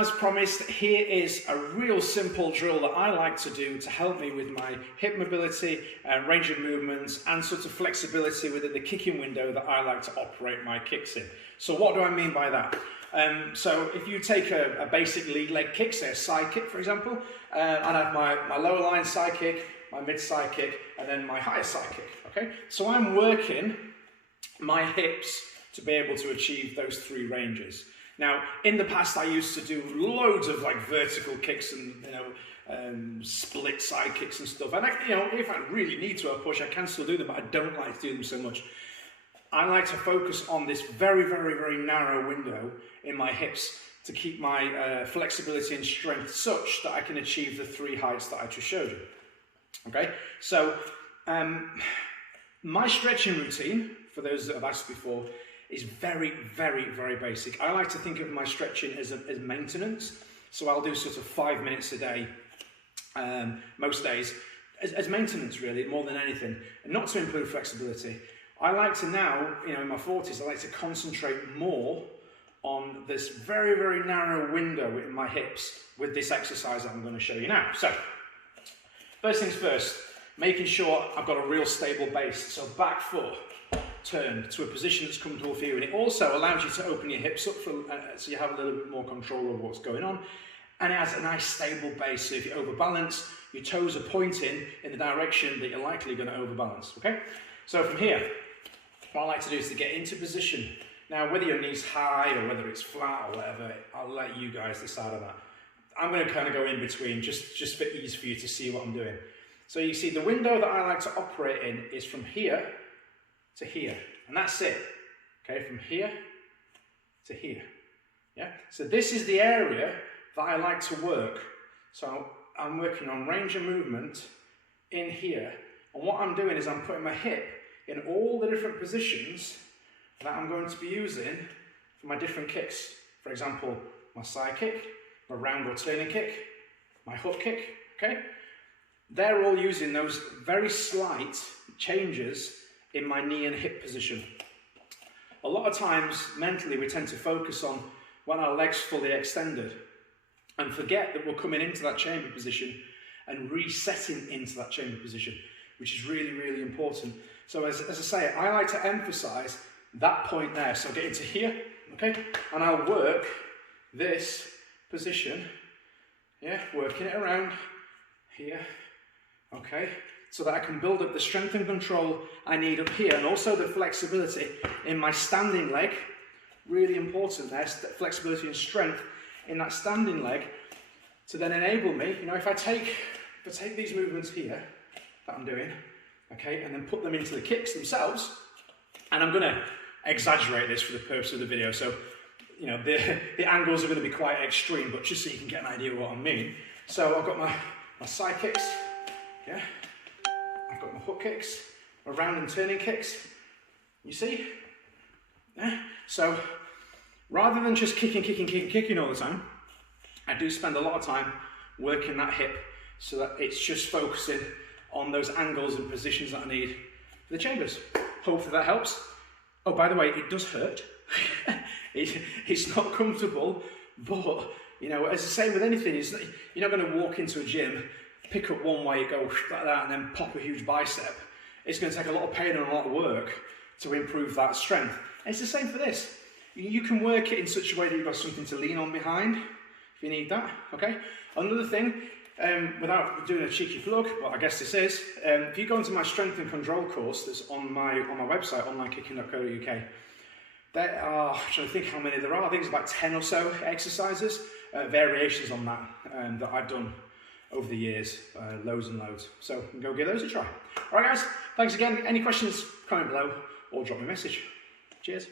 as promised, here is a real simple drill that I like to do to help me with my hip mobility, range of movements, and sort of flexibility within the kicking window that I like to operate my kicks in. So what do I mean by that? So if you take a basic lead leg kick, say a side kick for example, I'd have my lower line side kick, my mid side kick, and then my higher side kick, okay? So I'm working my hips to be able to achieve those three ranges. Now, in the past, I used to do loads of like vertical kicks and split side kicks and stuff. And if I really need to, push, I can still do them, but I don't like to do them so much. I like to focus on this very, very, very narrow window in my hips to keep my flexibility and strength such that I can achieve the three heights that I just showed you. Okay, so my stretching routine, for those that have asked before, is very, very, very basic. I like to think of my stretching as maintenance. So I'll do sort of 5 minutes a day, most days, as maintenance really, more than anything, and not to improve flexibility. I like to now, in my 40s, I like to concentrate more on this very, very narrow window in my hips with this exercise that I'm going to show you now. So, first things first, making sure I've got a real stable base. So back foot, turn to a position that's comfortable for you, and it also allows you to open your hips up so you have a little bit more control of what's going on, and it has a nice stable base. So if you overbalance, your toes are pointing in the direction that you're likely going to overbalance. Okay, so from here, what I like to do is to get into position. Now, whether your knee's high or whether it's flat or whatever, I'll let you guys decide on that. I'm going to kind of go in between just for ease for you to see what I'm doing. So you see the window that I like to operate in is from here to here, and that's it. Okay, from here to here. Yeah, so this is the area that I like to work. So I'm working on range of movement in here, and what I'm doing is I'm putting my hip in all the different positions that I'm going to be using for my different kicks. For example, my side kick, my round or turning kick, my hook kick, okay? They're all using those very slight changes in my knee and hip position. A lot of times, mentally, we tend to focus on when our leg's fully extended and forget that we're coming into that chamber position and resetting into that chamber position, which is really, really important. So as I say, I like to emphasize that point there. So get into here, okay? And I'll work this position, yeah, working it around here, okay? So that I can build up the strength and control I need up here, and also the flexibility in my standing leg. Really important there, flexibility and strength in that standing leg to then enable me, if I take these movements here that I'm doing, okay, and then put them into the kicks themselves, and I'm going to exaggerate this for the purpose of the video, so the angles are going to be quite extreme, but just so you can get an idea of what I mean. So I've got my side kicks, yeah, I've got my hook kicks, my round and turning kicks, you see? Yeah. So rather than just kicking all the time, I do spend a lot of time working that hip so that it's just focusing on those angles and positions that I need for the chambers. Hopefully that helps. Oh, by the way, it does hurt. It's not comfortable, but as the same with anything, you're not going to walk into a gym, pick up one weight, go like that, and then pop a huge bicep. It's going to take a lot of pain and a lot of work to improve that strength. And it's the same for this. You can work it in such a way that you've got something to lean on behind, if you need that, okay? Another thing, without doing a cheeky plug, but I guess this is, if you go into my strength and control course that's on my website, onlinekicking.co.uk, there are, I'm trying to think how many there are, I think it's about 10 or so exercises, variations on that, that I've done over the years, loads and loads. So go give those a try. All right, guys, thanks again. Any questions, comment below or drop me a message. Cheers.